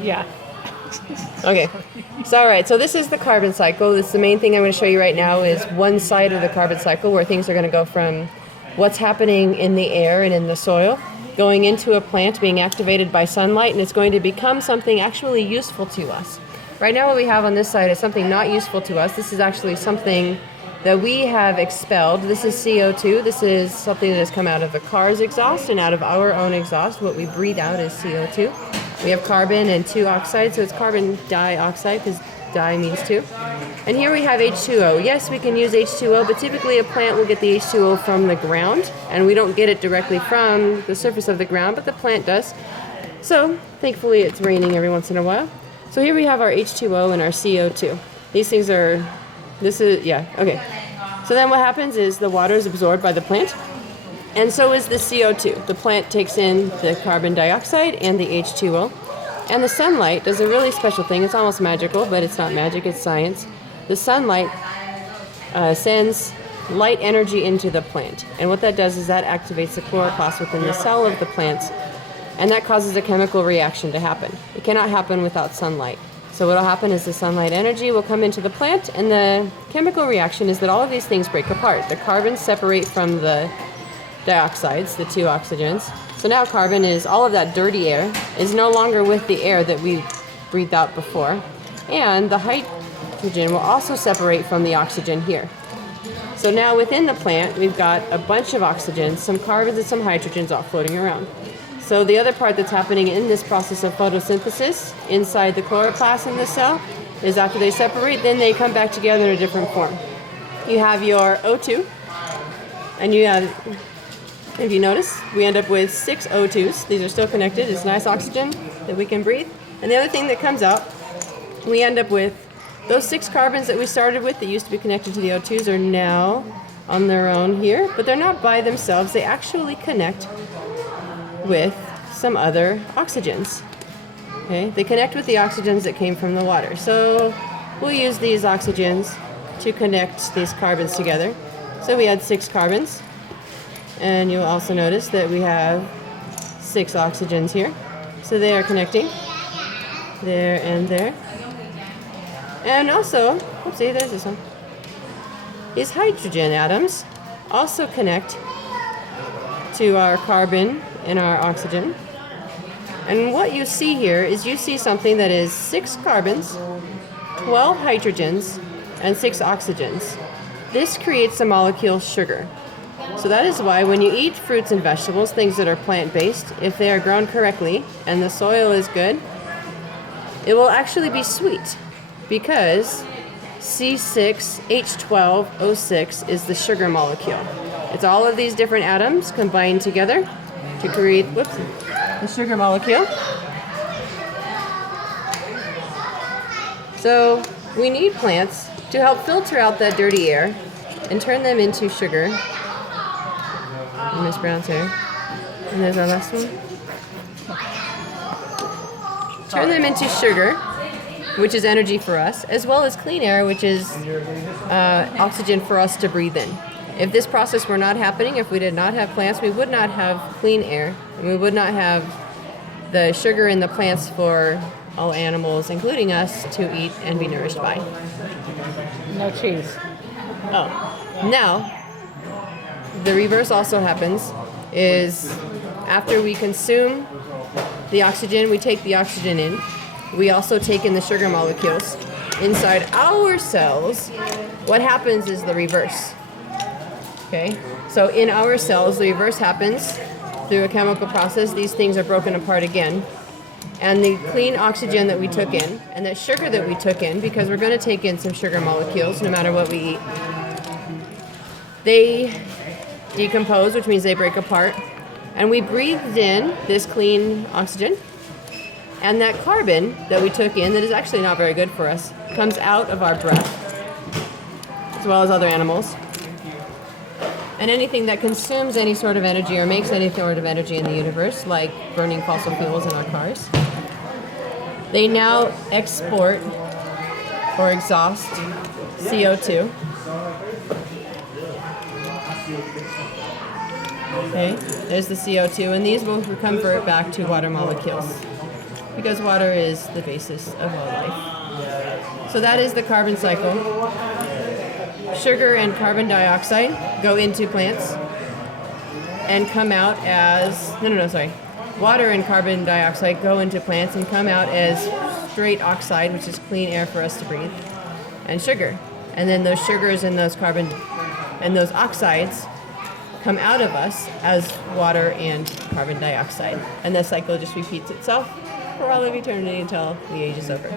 Yeah. Okay. So, all right. So this is the carbon cycle. This is the main thing I'm going to show you right now is one side of the carbon cycle where things are going to go from what's happening in the air and in the soil, going into a plant, being activated by sunlight, and it's going to become something actually useful to us. Right now what we have on this side is something not useful to us. This is actually something that we have expelled. This is CO2. This is something that has come out of the car's exhaust and out of our own exhaust. What we breathe out is CO2. We have carbon and two oxides, so it's carbon dioxide because di means two. And here we have H2O. Yes, we can use H2O, but typically a plant will get the H2O from the ground, and we don't get it directly from the surface of the ground, but the plant does. So thankfully it's raining every once in a while. So here we have our H2O and our CO2. These things are, okay. So then what happens is the water is absorbed by the plant, and so is the CO2. The plant takes in the carbon dioxide and the H2O. And the sunlight does a really special thing. It's almost magical, but it's not magic, it's science. The sunlight sends light energy into the plant. And what that does is that activates the chloroplast within the cell of the plant, and that causes a chemical reaction to happen. It cannot happen without sunlight. So what will happen is the sunlight energy will come into the plant, and the chemical reaction is that all of these things break apart. The carbons separate from the dioxides, the two oxygens. So now carbon is, all of that dirty air is no longer with the air that we breathed out before. And the hydrogen will also separate from the oxygen here. So now within the plant, we've got a bunch of oxygens, some carbons and some hydrogens all floating around. So the other part that's happening in this process of photosynthesis inside the chloroplast in the cell is after they separate, then they come back together in a different form. You have your O2, and you have, if you notice, we end up with 6 O2s. These are still connected. It's nice oxygen that we can breathe. And the other thing that comes out, we end up with those 6 carbons that we started with that used to be connected to the O2s are now on their own here, but they're not by themselves. They actually connect with some other oxygens. Okay? They connect with the oxygens that came from the water. So we'll use these oxygens to connect these carbons together. So we had 6 carbons. And you'll also notice that we have 6 oxygens here. So they are connecting there and there. And also, oopsie, there's this one. These hydrogen atoms also connect to our carbon and our oxygen. And what you see here is you see something that is 6 carbons, 12 hydrogens, and 6 oxygens. This creates the molecule sugar. So that is why when you eat fruits and vegetables, things that are plant-based, if they are grown correctly and the soil is good, it will actually be sweet because C6H12O6 is the sugar molecule. It's all of these different atoms combined together to create, the sugar molecule. So we need plants to help filter out that dirty air and turn them into sugar. And Miss Brown's here. And there's our last one. Turn them into sugar, which is energy for us, as well as clean air, which is oxygen for us to breathe in. If this process were not happening, if we did not have plants, we would not have clean air, and we would not have the sugar in the plants for all animals, including us, to eat and be nourished by. No cheese. Oh, now, the reverse also happens, is after we consume the oxygen, we take the oxygen in. We also take in the sugar molecules. Inside our cells, what happens is the reverse. Okay, so in our cells, the reverse happens through a chemical process. These things are broken apart again. And the clean oxygen that we took in, and the sugar that we took in, because we're going to take in some sugar molecules no matter what we eat, they decompose, which means they break apart. And we breathed in this clean oxygen. And that carbon that we took in, that is actually not very good for us, comes out of our breath, as well as other animals. And anything that consumes any sort of energy or makes any sort of energy in the universe, like burning fossil fuels in our cars, they now export or exhaust CO2. Okay, there's the CO2, and these will convert back to water molecules. because water is the basis of all life. So that is the carbon cycle. Sugar and carbon dioxide go into plants and come out as, sorry. Water and carbon dioxide go into plants and come out as straight oxide, which is clean air for us to breathe, and sugar. And then those sugars and those carbon and those oxides come out of us as water and carbon dioxide. And the cycle just repeats itself for all of eternity until the age is over.